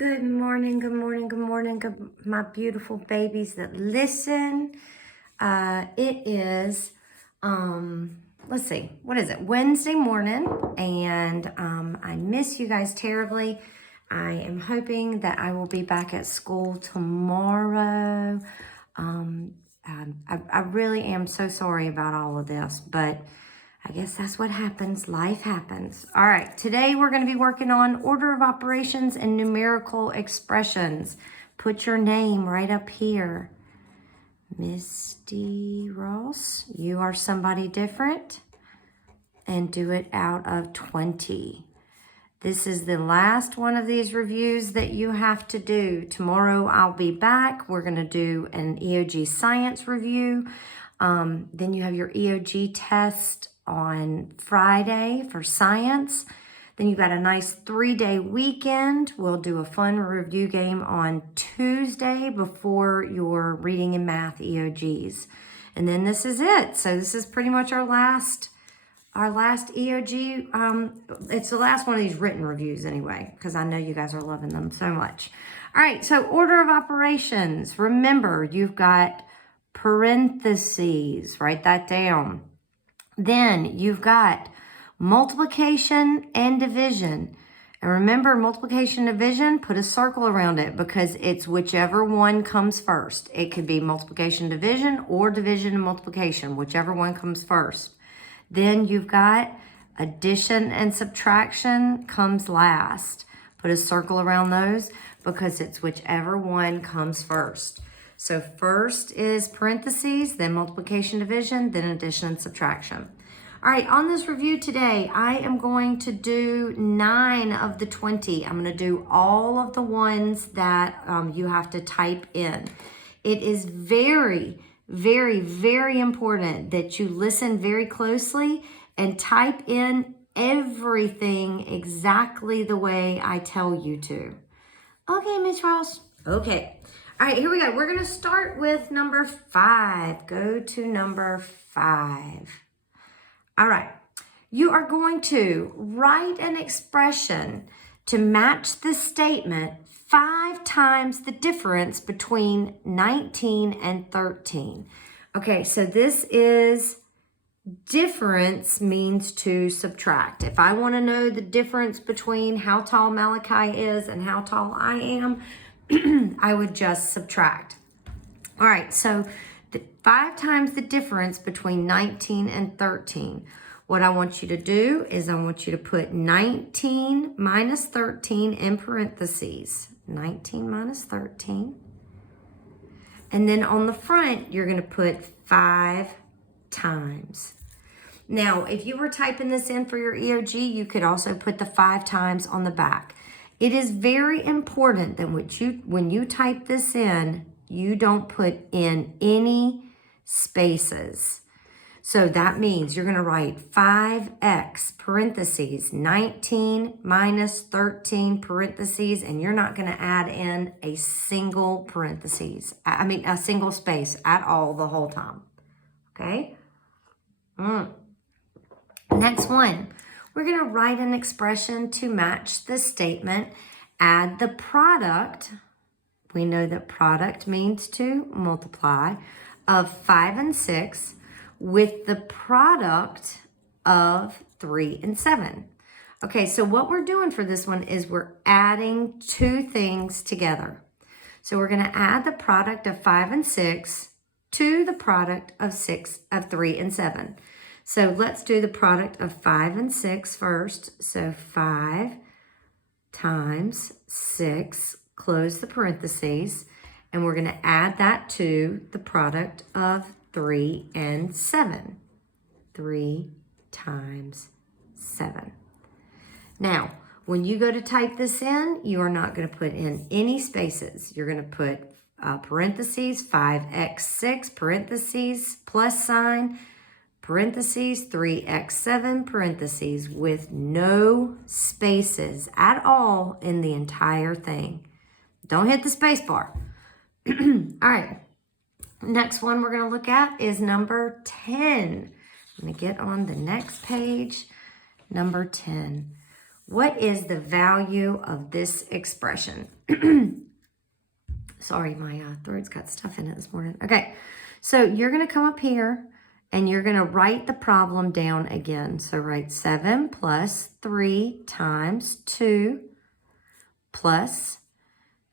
Good morning, good morning, good morning, my beautiful babies that listen. It is, let's see, what is it? Wednesday morning, and I miss you guys terribly. I am hoping that I will be back at school tomorrow. I really am so sorry about all of this, but I guess that's what happens. Life happens. All right, today we're going to be working on order of operations and numerical expressions. Put your name right up here. Misty Ross, you are somebody different. And do it out of 20. This is the last one of these reviews that you have to do. Tomorrow I'll be back. We're going to do an EOG science review. Then you have your EOG test on Friday for science. Then you've got a nice 3-day weekend. We'll do a fun review game on Tuesday before your reading and math EOGs. And then this is it. So this is pretty much our last EOG. It's the last one of these written reviews anyway, because I know you guys are loving them so much. All right, so order of operations. Remember, you've got parentheses. Write that down. Then you've got multiplication and division. And remember, multiplication and division, put a circle around it because it's whichever one comes first. It could be multiplication, division, or division and multiplication, whichever one comes first. Then you've got addition and subtraction comes last. Put a circle around those because it's whichever one comes first. So first is parentheses, then multiplication, division, then addition and subtraction. All right, on this review today, I am going to do 9 of the 20. I'm going to do all of the ones that you have to type in. It is very, very, very important that you listen very closely and type in everything exactly the way I tell you to. Okay, Miss Ross. Okay. All right, here we go. We're going to start with number 5. Go to number 5. All right. You are going to write an expression to match the statement 5 times the difference between 19 and 13. Okay, so this is difference means to subtract. If I want to know the difference between how tall Malachi is and how tall I am, I would just subtract. All right, so 5 times the difference between 19 and 13. What I want you to do is I want you to put 19 minus 13 in parentheses. 19 minus 13. And then on the front, you're going to put 5 times. Now, if you were typing this in for your EOG, you could also put the 5 times on the back. It is very important that when you type this in, you don't put in any spaces. So that means you're going to write 5x parentheses 19 minus 13 parentheses, and you're not going to add in a single parentheses. I mean, a single space at all the whole time. Okay? Next one. We're going to write an expression to match the statement. Add the product. We know that product means to multiply of 5 and 6 with the product of 3 and 7. Okay, so what we're doing for this one is we're adding 2 things together. So we're going to add the product of 5 and 6 to the product of 3 and 7. So let's do the product of 5 and 6 first. So 5 times 6, close the parentheses, and we're going to add that to the product of 3 and 7. 3 times 7. Now, when you go to type this in, you are not going to put in any spaces. You're going to put parentheses, 5x6, parentheses, plus sign, parentheses, 3x7, parentheses, with no spaces at all in the entire thing. Don't hit the space bar. All right. Next one we're going to look at is number 10. I'm going to get on the next page. Number 10. What is the value of this expression? Sorry, my throat's got stuff in it this morning. Okay, so you're going to come up here and you're going to write the problem down again. So write 7 plus 3 times 2 plus,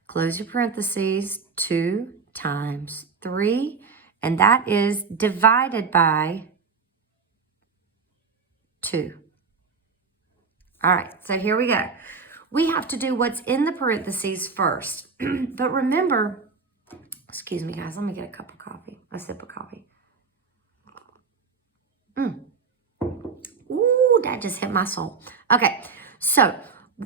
close your parentheses, 2 times 3. And that is divided by 2. All right, so here we go. We have to do what's in the parentheses first. But remember, excuse me, guys, let me get a cup of coffee, a sip of coffee. Ooh, that just hit my soul. Okay, so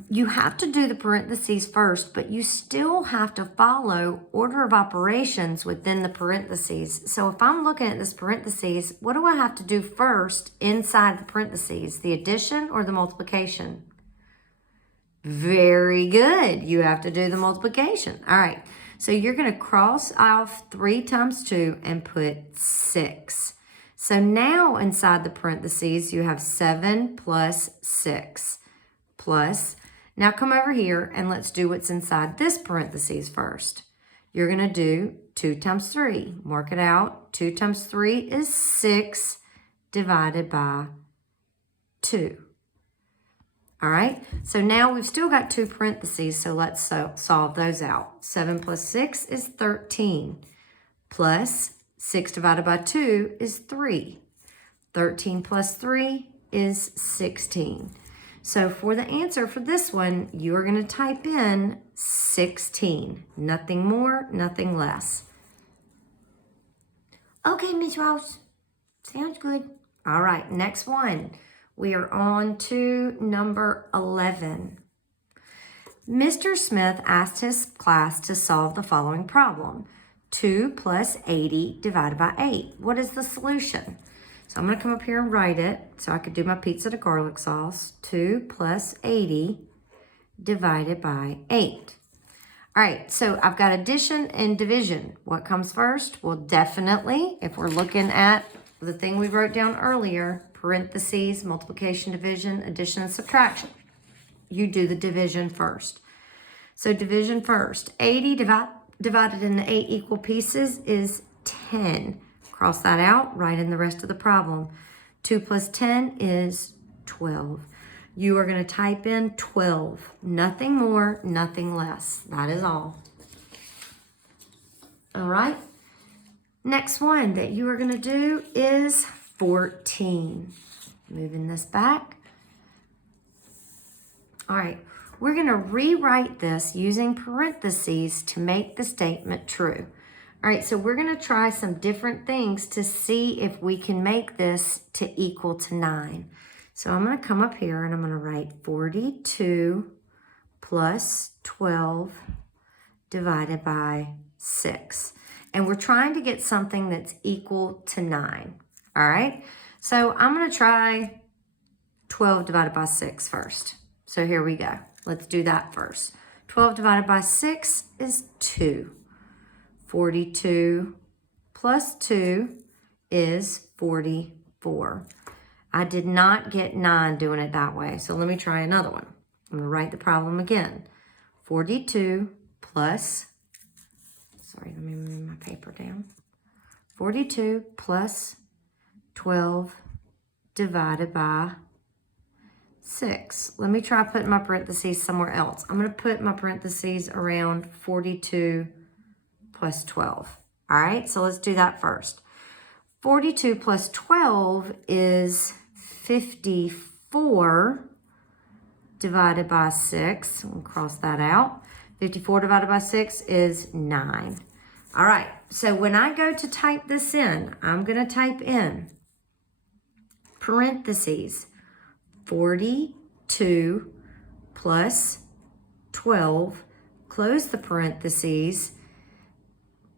you have to do the parentheses first, but you still have to follow order of operations within the parentheses. So if I'm looking at this parentheses, what do I have to do first inside the parentheses? The addition or the multiplication? Very good. You have to do the multiplication. All right. So you're going to cross off 3 times 2 and put 6. So now inside the parentheses, you have 7 plus 6 plus. Now come over here and let's do what's inside this parentheses first. You're going to do 2 times 3. Mark it out. 2 times 3 is 6 divided by 2. All right, so now we've still got 2 parentheses, so let's solve those out. 7 plus 6 is 13, plus 6 divided by 2 is 3. 13 plus 3 is 16. So for the answer for this one, you are going to type in 16. Nothing more, nothing less. Okay, Miss Rose, sounds good. All right, next one. We are on to number 11. Mr. Smith asked his class to solve the following problem. 2 plus 80 divided by 8. What is the solution? So I'm going to come up here and write it so I could do my pizza to garlic sauce. 2 plus 80 divided by 8. All right, so I've got addition and division. What comes first? Well, definitely, if we're looking at the thing we wrote down earlier, parentheses, multiplication, division, addition, and subtraction. You do the division first. So division first. 80 divided into 8 equal pieces is 10. Cross that out, write in the rest of the problem. 2 plus 10 is 12. You are going to type in 12. Nothing more, nothing less. That is all. All right. Next one that you are going to do is 14. Moving this back. All right, we're going to rewrite this using parentheses to make the statement true. All right, so we're going to try some different things to see if we can make this to equal to 9. So I'm going to come up here and I'm going to write 42 plus 12 divided by 6. And we're trying to get something that's equal to 9. All right, so I'm going to try 12 divided by 6 first. So here we go. Let's do that first. 12 divided by 6 is 2. 42 plus 2 is 44. I did not get 9 doing it that way, so let me try another one. I'm going to write the problem again. 42 plus, sorry, let me move my paper down. 42 plus 12 divided by 6. Let me try putting my parentheses somewhere else. I'm going to put my parentheses around 42 plus 12. All right, so let's do that first. 42 plus 12 is 54 divided by 6. We'll cross that out. 54 divided by 6 is 9. All right, so when I go to type this in, I'm going to type in parentheses 42 plus 12, close the parentheses.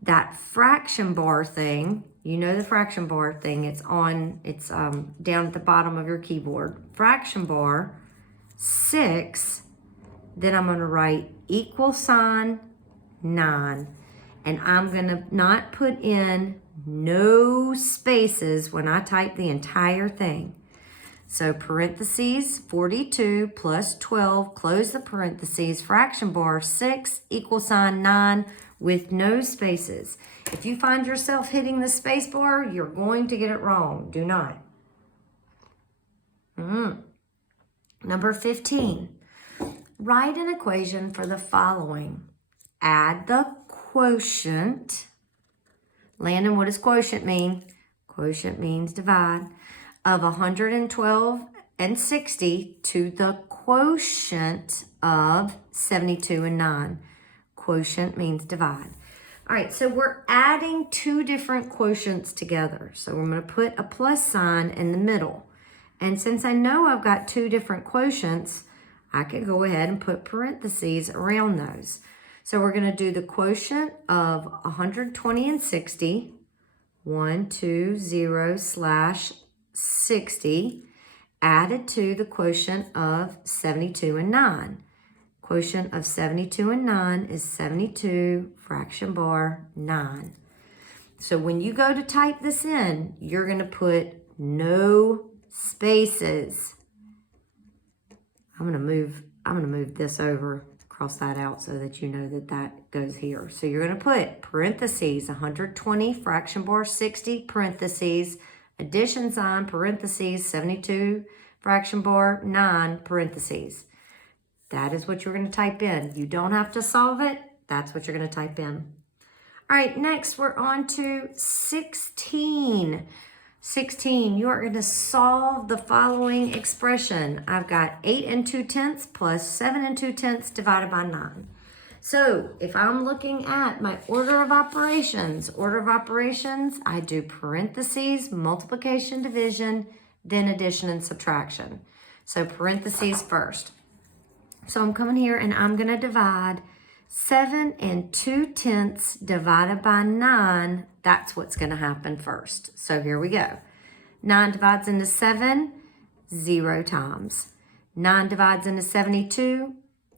That fraction bar thing, you know the fraction bar thing, it's down at the bottom of your keyboard. Fraction bar, 6, then I'm going to write equal sign 9. And I'm going to not put in no spaces when I type the entire thing. So parentheses, 42 plus 12, close the parentheses, fraction bar, 6 equal sign 9 with no spaces. If you find yourself hitting the space bar, you're going to get it wrong. Do not. Number 15. Write an equation for the following. Add the quotient. Landon, what does quotient mean? Quotient means divide. Of 112 and 60 to the quotient of 72 and 9. Quotient means divide. All right, so we're adding two different quotients together. So I'm going to put a plus sign in the middle. And since I know I've got two different quotients, I could go ahead and put parentheses around those. So we're going to do the quotient of 120 and 60, 120/60, added to the quotient of 72 and 9. Quotient of 72 and 9 is 72, fraction bar, 9. So when you go to type this in, you're going to put no spaces. I'm going to move this over, cross that out so that you know that that goes here. So you're going to put parentheses, 120, fraction bar, 60, parentheses, addition sign, parentheses, 72, fraction bar, 9, parentheses. That is what you're going to type in. You don't have to solve it. That's what you're going to type in. All right, next we're on to 16. 16, you are going to solve the following expression. I've got 8 2/10 plus 7 2/10 divided by 9. So if I'm looking at my order of operations, I do parentheses, multiplication, division, then addition and subtraction. So parentheses first. So I'm coming here and I'm going to divide 7 2/10 divided by 9. That's what's going to happen first. So here we go. 9 divides into 7, 0 times. 9 divides into 72,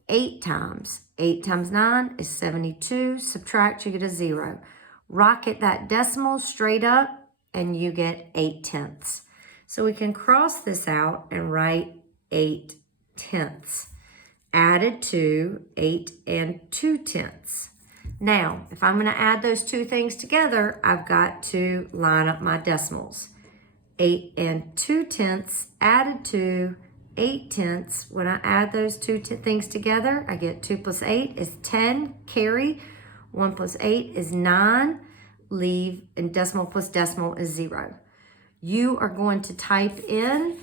8 times. 8 times 9 is 72. Subtract, you get a 0. Rocket that decimal straight up and you get 8/10. So we can cross this out and write 8/10. Added to 8 2/10. Now, if I'm going to add those two things together, I've got to line up my decimals. 8 2/10 added to 8/10. When I add those two things together, I get 2 plus 8 is 10, carry. 1 plus 8 is 9, leave, and decimal plus decimal is 0. You are going to type in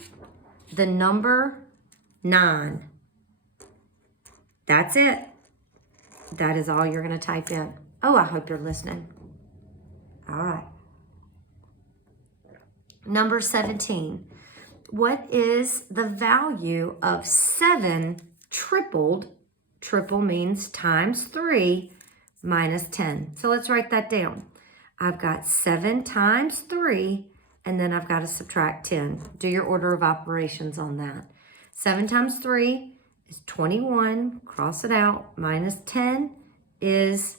the number 9. That's it. That is all you're going to type in. Oh, I hope you're listening. All right. Number 17. What is the value of 7 tripled? Triple means times 3 minus 10. So let's write that down. I've got 7 times 3, and then I've got to subtract 10. Do your order of operations on that. 7 times 3 is 21, cross it out, minus 10 is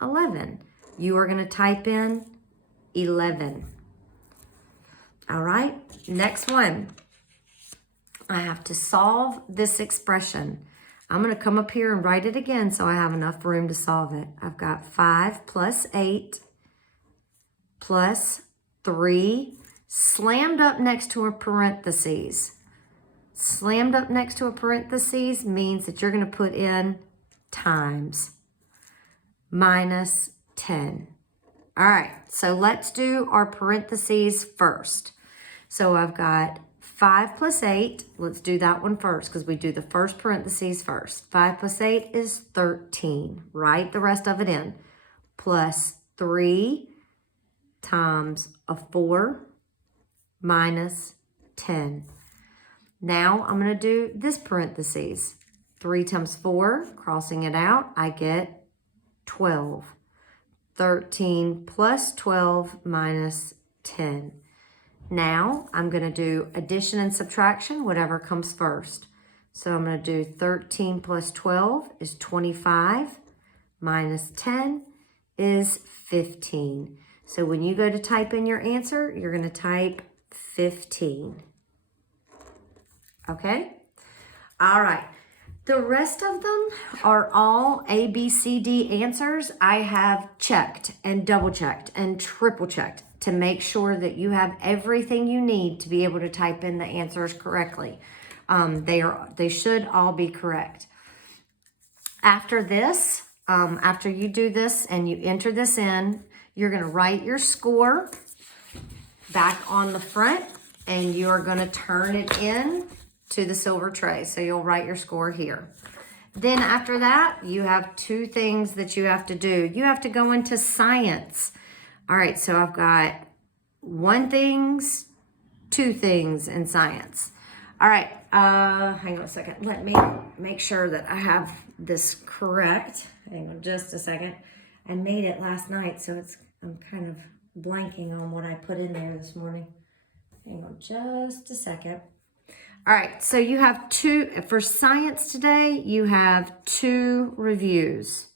11. You are going to type in 11. All right, next one. I have to solve this expression. I'm going to come up here and write it again so I have enough room to solve it. I've got 5 plus 8 plus 3 slammed up next to a parentheses. Slammed up next to a parentheses means that you're going to put in times minus 10. All right, so let's do our parentheses first. So I've got 5 plus 8. Let's do that one first because we do the first parentheses first. 5 plus 8 is 13. Write the rest of it in. Plus 3 times a 4 minus 10. Now I'm going to do this parentheses. 3 times 4, crossing it out, I get 12. 13 plus 12 minus 10. Now I'm going to do addition and subtraction, whatever comes first. So I'm going to do 13 plus 12 is 25, minus 10 is 15. So when you go to type in your answer, you're going to type 15. Okay? All right. The rest of them are all A, B, C, D answers. I have checked and double checked and triple checked to make sure that you have everything you need to be able to type in the answers correctly. They should all be correct. After this, after you do this and you enter this in, you're going to write your score back on the front, and you're going to turn it in to the silver tray. So you'll write your score here. Then after that, you have two things that you have to do. You have to go into science. All right, so I've got two things in science. All right, hang on a second. Let me make sure that I have this correct. Hang on just a second. I made it last night, so I'm kind of blanking on what I put in there this morning. Hang on just a second. All right, so you have for science today, you have 2 reviews.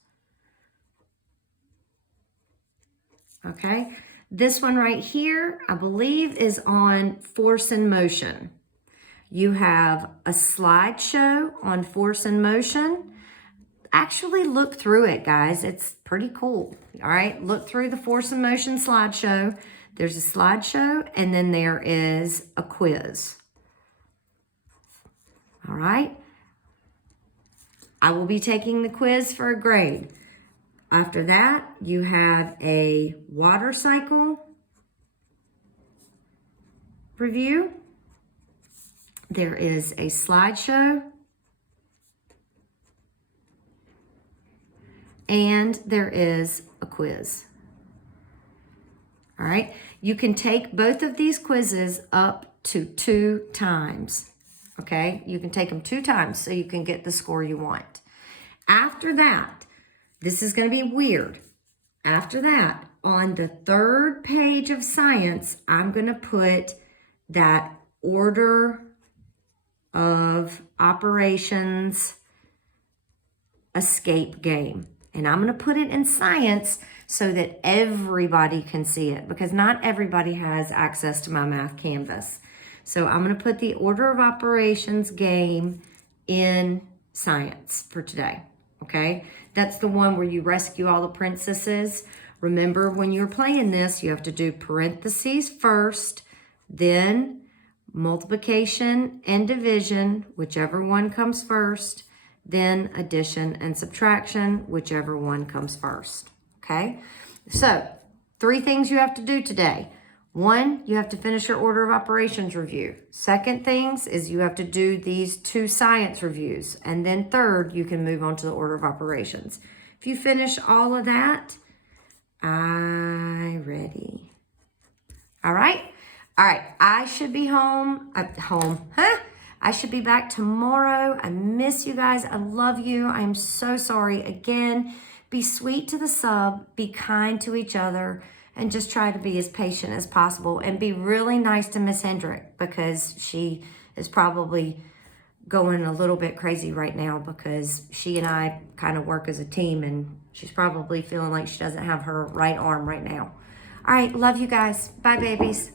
Okay, this one right here, I believe, is on force and motion. You have a slideshow on force and motion. Actually look through it, guys. It's pretty cool. All right, look through the force and motion slideshow. There's a slideshow, and then there is a quiz. All right. I will be taking the quiz for a grade. After that, you have a water cycle review. There is a slideshow. And there is a quiz. All right. You can take both of these quizzes up to 2 times. Okay. You can take them 2 times so you can get the score you want. After that, this is going to be weird. After that, on the 3rd page of science, I'm going to put that order of operations escape game. And I'm going to put it in science so that everybody can see it, because not everybody has access to my math canvas. So I'm going to put the order of operations game in science for today. Okay, that's the one where you rescue all the princesses. Remember, when you're playing this, you have to do parentheses first, then multiplication and division, whichever one comes first, then addition and subtraction, whichever one comes first. Okay, so 3 things you have to do today. 1, you have to finish your order of operations review. 2nd things is you have to do these 2 science reviews. And then 3rd, you can move on to the order of operations. If you finish all of that, I'm ready. All right. All right. I should be I should be back tomorrow. I miss you guys. I love you. I'm so sorry. Again, be sweet to the sub. Be kind to each other. And just try to be as patient as possible, and be really nice to Miss Hendrick, because she is probably going a little bit crazy right now, because she and I kind of work as a team, and she's probably feeling like she doesn't have her right arm right now. All right, love you guys. Bye, babies.